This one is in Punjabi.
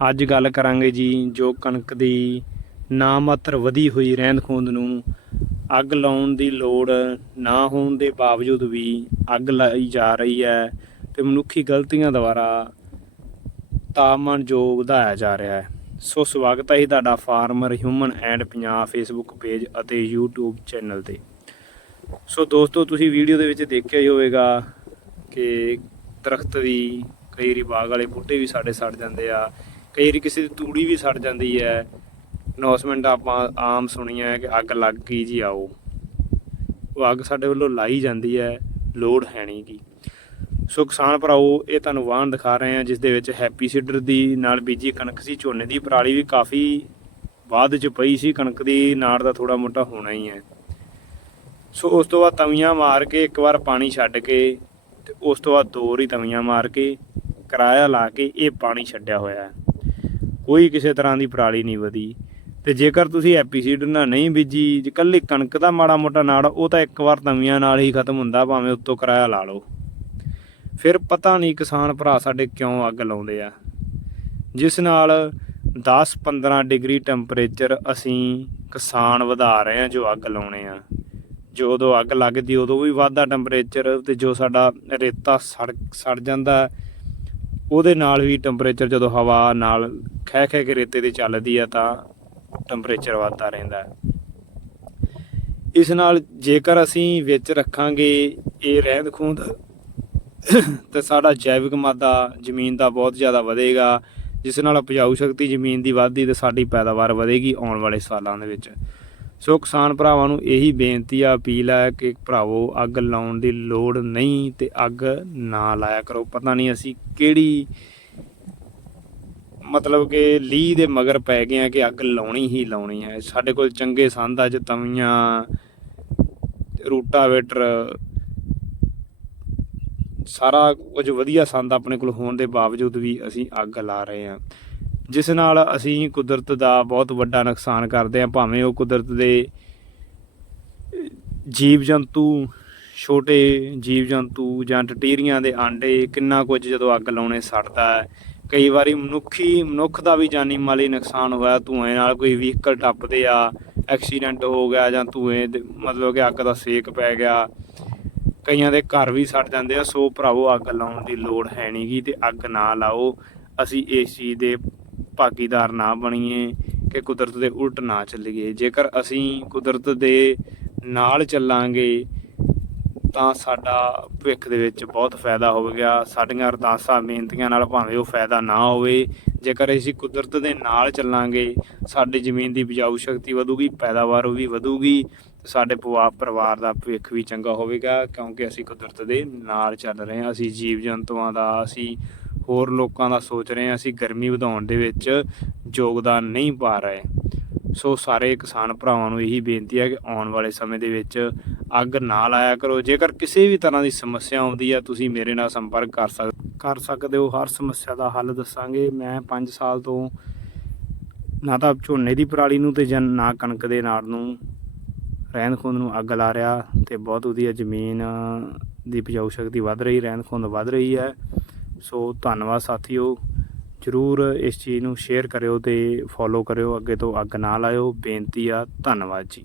ਅੱਜ ਗੱਲ ਕਰਾਂਗੇ ਜੀ ਜੋ ਕਣਕ ਦੀ ਨਾ ਮਾਤਰ ਵਧੀ ਹੋਈ ਰਹਿੰਦ ਖੂੰਦ ਨੂੰ, ਅੱਗ ਲਾਉਣ ਦੀ ਲੋੜ ਨਾ ਹੋਣ ਦੇ ਬਾਵਜੂਦ ਵੀ ਅੱਗ ਲਾਈ ਜਾ ਰਹੀ ਹੈ ਤੇ ਮਨੁੱਖੀ ਗਲਤੀਆਂ ਦੁਆਰਾ ਤਾਪਮਾਨ ਜੋ ਵਧਾਇਆ ਜਾ ਰਿਹਾ ਹੈ। ਸੋ ਸਵਾਗਤ ਹੈ ਜੀ ਤੁਹਾਡਾ farmer human and Punjab Facebook page ਅਤੇ YouTube ਚੈਨਲ ਤੇ। ਸੋ ਦੋਸਤੋ, ਤੁਸੀਂ ਵੀਡੀਓ ਦੇ ਵਿੱਚ ਦੇਖਿਆ ਹੀ ਹੋਵੇਗਾ ਕਿ ਦਰਖਤ ਵੀ ਕਈ ਵਾਰੀ ਬਾਗ ਵਾਲੇ ਬੂਟੇ ਵੀ ਸਾਡੇ ਸੜ ਜਾਂਦੇ ਆ। ਕਈ ਵਾਰੀ ਕਿਸੇ ਦੀ ਤੂੜੀ ਵੀ ਸੜ ਜਾਂਦੀ ਹੈ। ਅਨਾਉਂਸਮੈਂਟ ਆਪਾਂ ਆਮ ਸੁਣੀਆਂ ਹੈ ਕਿ ਅੱਗ ਲੱਗ ਗਈ ਜੀ, ਆਓ। ਉਹ ਅੱਗ ਸਾਡੇ ਵੱਲੋਂ ਲਾਈ ਜਾਂਦੀ ਹੈ, ਲੋੜ ਹੈ ਨਹੀਂ ਗੀ। ਸੋ ਕਿਸਾਨ ਭਰਾਓ ਇਹ ਤੁਹਾਨੂੰ ਵਾਹਨ ਦਿਖਾ ਰਹੇ ਹਾਂ, ਜਿਸ ਦੇ ਵਿੱਚ ਹੈਪੀ ਸੀਡਰ ਦੀ, ਨਾਲ ਬੀਜੀ ਕਣਕ ਸੀ, ਝੋਨੇ ਦੀ ਪਰਾਲੀ ਵੀ ਕਾਫੀ ਬਾਅਦ ਚ ਪਈ ਸੀ, ਕਣਕ ਦੀ ਨਾੜ ਦਾ ਥੋੜਾ ਮੋਟਾ ਹੋਣਾ ਹੀ ਹੈ। ਸੋ ਉਸ ਤੋਂ ਬਾਅਦ ਤਵੀਆਂ ਮਾਰ ਕੇ ਇੱਕ ਵਾਰ ਪਾਣੀ ਛੱਡ ਕੇ ਤੇ ਉਸ ਤੋਂ ਬਾਅਦ ਦੋ ਹੀ ਤਵੀਆਂ ਮਾਰ ਕੇ ਕਿਰਾਇਆ ਲਾ ਕੇ ਇਹ ਪਾਣੀ ਛੱਡਿਆ ਹੋਇਆ ਹੈ। ਕੋਈ ਕਿਸੇ ਤਰ੍ਹਾਂ ਦੀ ਪਰਾਲੀ ਨਹੀਂ ਵਧੀ। ਤੇ ਜੇਕਰ ਤੁਸੀਂ ਐਪੀਸੀਡ ਨਾਲ ਨਹੀਂ ਬੀਜੀ ਇਕੱਲੀ ਕਣਕ ਦਾ ਮਾੜਾ ਮੋਟਾ ਨਾੜ, ਉਹ ਤਾਂ ਇੱਕ ਵਾਰ ਤਵੀਆਂ ਨਾਲ ਹੀ ਖਤਮ ਹੁੰਦਾ, ਭਾਵੇਂ ਉੱਤੋਂ ਕਿਰਾਇਆ ਲਾ ਲਓ। ਫਿਰ ਪਤਾ ਨਹੀਂ ਕਿਸਾਨ ਭਰਾ ਸਾਡੇ ਕਿਉਂ ਅੱਗ ਲਾਉਂਦੇ ਆ। ਜਿਸ ਨਾਲ 10-15 ਡਿਗਰੀ ਟੈਂਪਰੇਚਰ ਅਸੀਂ ਕਿਸਾਨ ਵਧਾ ਰਹੇ ਆ ਜੋ ਅੱਗ ਲਾਉਣੇ ਆ। ਜੋ ਉਦੋਂ ਅੱਗ ਲੱਗਦੀ, ਉਦੋਂ ਵੀ ਵੱਧਦਾ ਟੈਂਪਰੇਚਰ, ਤੇ ਜੋ ਸਾਡਾ ਰੇਤਾ ਸੜ ਸੜ ਜਾਂਦਾ ਉਹਦੇ ਨਾਲ ਵੀ ਟੈਂਪਰੇਚਰ ਜਦੋਂ ਹਵਾ ਨਾਲ ਖਹਿ ਖਹਿ ਕੇ ਰੇਤੇ ਤੇ ਚੱਲਦੀ ਆ ਤਾਂ ਟੈਂਪਰੇਚਰ ਵੱਧਦਾ ਰਹਿੰਦਾ ਹੈ। ਇਸ ਨਾਲ ਜੇਕਰ ਅਸੀਂ ਵਿੱਚ ਰੱਖਾਂਗੇ ਇਹ ਰਹਿੰਦ ਖੂੰਦ ਤੇ ਸਾਡਾ ਜੈਵਿਕ ਮਾਦਾ ਜ਼ਮੀਨ ਦਾ ਬਹੁਤ ਜ਼ਿਆਦਾ ਵਧੇਗਾ, ਜਿਸ ਨਾਲ ਉਪਜਾਊ ਸ਼ਕਤੀ ਜ਼ਮੀਨ ਦੀ ਵਧਦੀ ਤੇ ਸਾਡੀ ਪੈਦਾਵਾਰ ਵਧੇਗੀ ਆਉਣ ਵਾਲੇ ਸਾਲਾਂ ਦੇ ਵਿੱਚ ਸੋ ਕਿਸਾਨ ਭਰਾਵਾਂ ਨੂੰ ਇਹੀ ਬੇਨਤੀ ਆ, ਅਪੀਲ ਹੈ ਕਿ ਭਰਾਵੋ, ਅੱਗ ਲਾਉਣ ਦੀ ਲੋੜ ਨਹੀਂ ਤੇ ਅੱਗ ਨਾ ਲਾਇਆ ਕਰੋ। ਪਤਾ ਨਹੀਂ ਅਸੀਂ ਕਿਹੜੀ ਮਤਲਬ ਕਿ ਲੀ ਦੇ ਮਗਰ ਪੈ ਗਏ ਆ ਕਿ ਅੱਗ ਲਾਉਣੀ ਹੀ ਲਾਉਣੀ ਹੈ ਸਾਡੇ ਕੋਲ ਚੰਗੇ ਸੰਦ ਅੱਜ ਤਵੀਆਂ, ਰੂਟਾਵੇਟਰ, ਸਾਰਾ ਕੁਝ ਵਧੀਆ ਸੰਦ ਆਪਣੇ ਕੋਲ ਹੋਣ ਦੇ ਬਾਵਜੂਦ ਵੀ ਅਸੀਂ ਅੱਗ ਲਾ ਰਹੇ ਹਾਂ ਜਿਸ ਨਾਲ ਅਸੀਂ ਕੁਦਰਤ ਦਾ ਬਹੁਤ ਵੱਡਾ ਨੁਕਸਾਨ ਕਰਦੇ ਹਾਂ, ਭਾਵੇਂ ਉਹ ਕੁਦਰਤ ਦੇ ਜੀਵ ਜੰਤੂ ਛੋਟੇ ਜੀਵ ਜੰਤੂ ਜਾਂ ਟਟੀਰੀਆਂ ਦੇ ਆਂਡੇ, ਕਿੰਨਾ ਕੁਝ ਜਦੋਂ ਅੱਗ ਲਾਉਣੇ ਸੜਦਾ ਹੈ। ਕਈ ਵਾਰੀ ਮਨੁੱਖੀ, ਮਨੁੱਖ ਦਾ ਵੀ ਜਾਨੀ ਮਾਲੀ ਨੁਕਸਾਨ ਹੋਇਆ, ਧੂਏ ਨਾਲ ਕੋਈ ਵਹੀਕਲ ਟੱਪਦੇ ਆ ਐਕਸੀਡੈਂਟ ਹੋ ਗਿਆ ਜਾਂ ਧੂਏ ਮਤਲਬ ਕਿ ਅੱਗ ਦਾ ਸੇਕ ਪੈ ਗਿਆ। ਕਈਆਂ ਦੇ ਘਰ ਵੀ ਸੜ ਜਾਂਦੇ ਆ, ਸੋ ਭਰਾਵੋ, ਅੱਗ ਲਾਉਣ ਦੀ ਲੋੜ ਹੈ ਨਹੀਂਗੀ ਤੇ ਅੱਗ ਨਾ ਲਾਓ। ਅਸੀਂ ਇਸ ਚੀਜ਼ ਦੇ ਭਾਗੀਦਾਰ ਨਾ ਬਣੀਏ ਕਿ ਕੁਦਰਤ ਦੇ ਉਲਟ ਨਾ ਚੱਲੀਏ। ਜੇਕਰ ਅਸੀਂ ਕੁਦਰਤ ਦੇ ਨਾਲ ਚੱਲਾਂਗੇ, ਤਾਂ ਸਾਡਾ ਭਵਿੱਖ ਦੇ ਵਿੱਚ ਬਹੁਤ ਫਾਇਦਾ ਹੋਵੇਗਾ ਸਾਡੀਆਂ ਅਰਦਾਸਾਂ, ਬੇਨਤੀਆਂ ਨਾਲ ਭਾਵੇਂ ਉਹ ਫਾਇਦਾ ਨਾ ਹੋਵੇ। ਜੇਕਰ ਅਸੀਂ ਕੁਦਰਤ ਦੇ ਨਾਲ ਚੱਲਾਂਗੇ, ਸਾਡੀ ਜ਼ਮੀਨ ਦੀ ਉਪਜਾਊ ਸ਼ਕਤੀ ਵਧੂਗੀ, ਪੈਦਾਵਾਰ ਵੀ ਵਧੂਗੀ, ਤੇ ਸਾਡੇ ਪਰਿਵਾ- ਪਰਿਵਾਰ ਦਾ ਭਵਿੱਖ ਵੀ ਚੰਗਾ ਹੋਵੇਗਾ, ਕਿਉਂਕਿ ਅਸੀਂ ਕੁਦਰਤ ਦੇ ਨਾਲ ਚੱਲ ਰਹੇ ਹਾਂ। ਅਸੀਂ ਜੀਵ ਜੰਤੂਆਂ ਦਾ, ਅਸੀਂ ਹੋਰ ਲੋਕਾਂ ਦਾ ਸੋਚ ਰਹੇ ਹਾਂ ਅਸੀਂ ਗਰਮੀ ਵਧਾਉਣ ਦੇ ਵਿੱਚ ਯੋਗਦਾਨ ਨਹੀਂ ਪਾ ਰਹੇ। ਸੋ ਸਾਰੇ ਕਿਸਾਨ ਭਰਾਵਾਂ ਨੂੰ ਇਹੀ ਬੇਨਤੀ ਹੈ ਕਿ ਆਉਣ ਵਾਲੇ ਸਮੇਂ ਦੇ ਵਿੱਚ ਅੱਗ ਨਾ ਲਾਇਆ ਕਰੋ। ਜੇਕਰ ਕਿਸੇ ਵੀ ਤਰ੍ਹਾਂ ਦੀ ਸਮੱਸਿਆ ਆਉਂਦੀ ਹੈ, ਤੁਸੀਂ ਮੇਰੇ ਨਾਲ ਸੰਪਰਕ ਕਰ ਸਕ, ਕਰ ਸਕਦੇ ਹੋ। ਹਰ ਸਮੱਸਿਆ ਦਾ ਹੱਲ ਦੱਸਾਂਗੇ। ਮੈਂ 5 ਸਾਲ ਤੋਂ ਨਾ ਤਾਂ ਝੋਨੇ ਦੀ ਪਰਾਲੀ ਨੂੰ ਤੇ ਜਾਂ ਨਾ ਕਣਕ ਦੇ ਨਾੜ ਨੂੰ ਰਹਿੰਦ ਖੂੰਦ ਨੂੰ ਅੱਗ ਲਾ ਰਿਹਾ ਤੇ ਬਹੁਤ ਵਧੀਆ ਜ਼ਮੀਨ ਦੀ ਉਪਜਾਊ ਸ਼ਕਤੀ ਵੱਧ ਰਹੀ ਰਹਿੰਦ ਖੁੰਦ ਵੱਧ ਰਹੀ ਹੈ। ਸੋ ਧੰਨਵਾਦ ਸਾਥੀਓ। ਜਰੂਰ ਇਸ ਚੀਜ਼ ਨੂੰ ਸ਼ੇਅਰ ਕਰਿਓ ਤੇ ਫੋਲੋ ਕਰਿਓ। ਅੱਗੇ ਤੋਂ ਅੱਗ ਨਾ ਲਾਇਓ। ਬੇਨਤੀ ਆ, ਧੰਨਵਾਦ ਜੀ।